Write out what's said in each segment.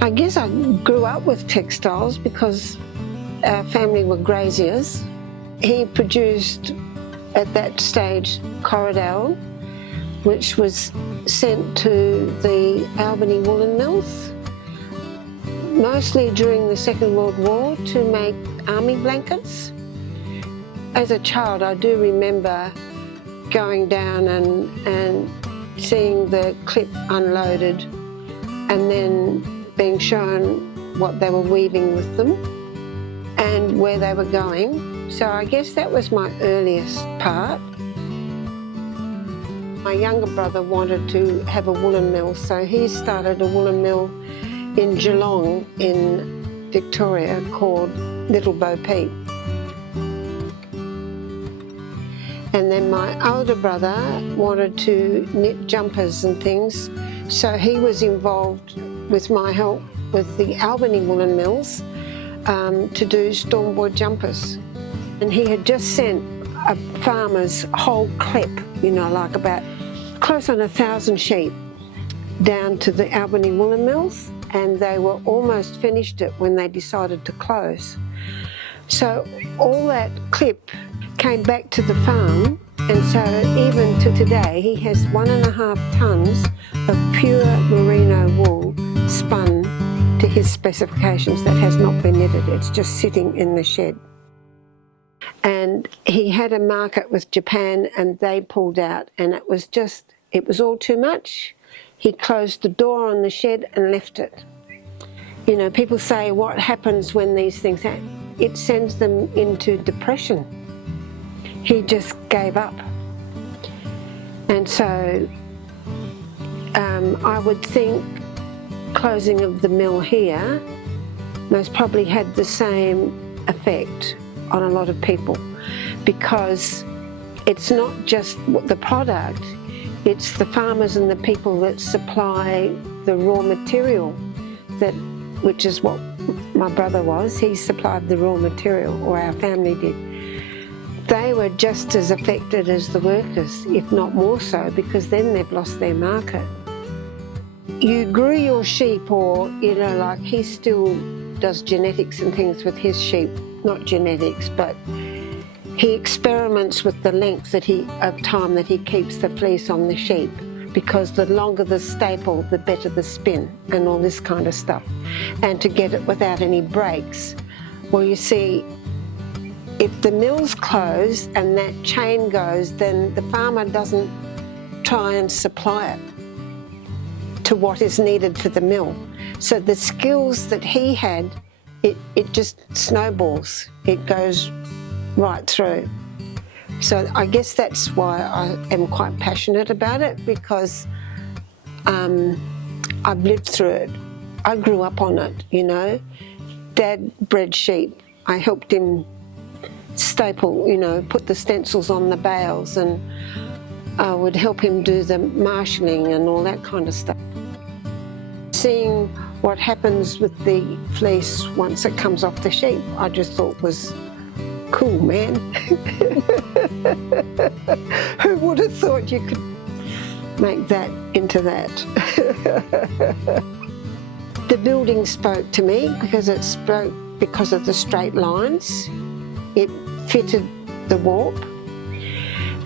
I guess I grew up with textiles because our family were graziers. He produced, at that stage, corridale, which was sent to the Albany woolen mills, mostly during the Second World War, to make army blankets. As a child, I do remember going down and seeing the clip unloaded and then being shown what they were weaving with them and where they were going. So I guess that was my earliest part. My younger brother wanted to have a woolen mill, so he started a woolen mill in Geelong in Victoria called Little Bo Peep. And then my older brother wanted to knit jumpers and things, so he was involved with my help with the Albany woolen mills to do Stormboard jumpers. And he had just sent a farmer's whole clip, you know, like about close on 1,000 sheep down to the Albany woolen mills, and they were almost finished it when they decided to close. So all that clip came back to the farm, and so even to today he has 1.5 tonnes of pure merino wool spun to his specifications that has not been knitted. It's just sitting in the shed. And he had a market with Japan and they pulled out, and it was all too much. He closed the door on the shed and left it. You know, people say what happens when these things happen? It sends them into depression. He just gave up. And so I would think closing of the mill here most probably had the same effect on a lot of people, because it's not just the product, it's the farmers and the people that supply the raw material, which is what my brother was. He supplied the raw material, or our family did. They were just as affected as the workers, if not more so, because then they've lost their market. You grew your sheep, or, you know, like he still does genetics and things with his sheep, not genetics, but he experiments with the length of time that he keeps the fleece on the sheep, because the longer the staple, the better the spin and all this kind of stuff, and to get it without any breaks. Well, you see, if the mill's closed and that chain goes, then the farmer doesn't try and supply it to what is needed for the mill. So the skills that he had, it just snowballs. It goes right through. So I guess that's why I am quite passionate about it, because I've lived through it. I grew up on it, you know. Dad bred sheep. I helped him staple, you know, put the stencils on the bales, and I would help him do the marshalling and all that kind of stuff. Seeing what happens with the fleece once it comes off the sheep, I just thought was cool, man. Who would have thought you could make that into that? The building spoke to me because it spoke because of the straight lines. It fitted the warp.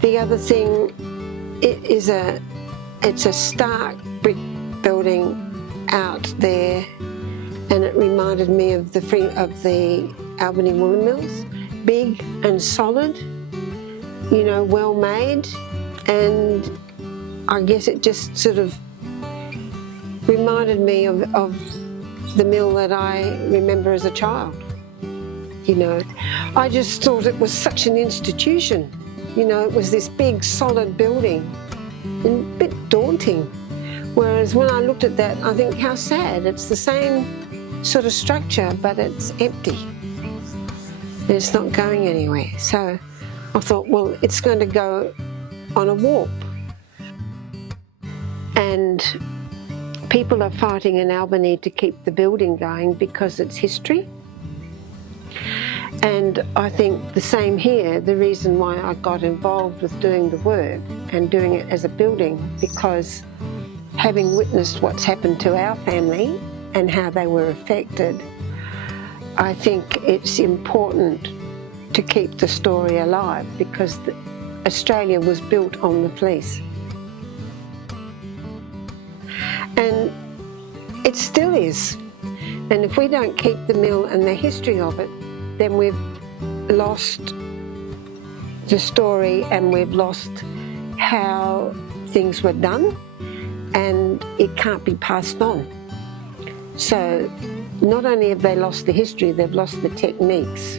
The other thing, it's a stark brick building out there, and it reminded me of the Albany woolen mills. Big and solid, you know, well made, and I guess it just sort of reminded me of the mill that I remember as a child. You know, I just thought it was such an institution. You know, it was this big solid building, and a bit daunting. Whereas when I looked at that, I think, how sad. It's the same sort of structure, but it's empty. It's not going anywhere. So I thought, well, it's going to go on a warp. And people are fighting in Albany to keep the building going because it's history. And I think the same here, the reason why I got involved with doing the work and doing it as a building, because having witnessed what's happened to our family and how they were affected, I think it's important to keep the story alive, because Australia was built on the fleece. And it still is. And if we don't keep the mill and the history of it, then we've lost the story and we've lost how things were done, and it can't be passed on. So not only have they lost the history, they've lost the techniques.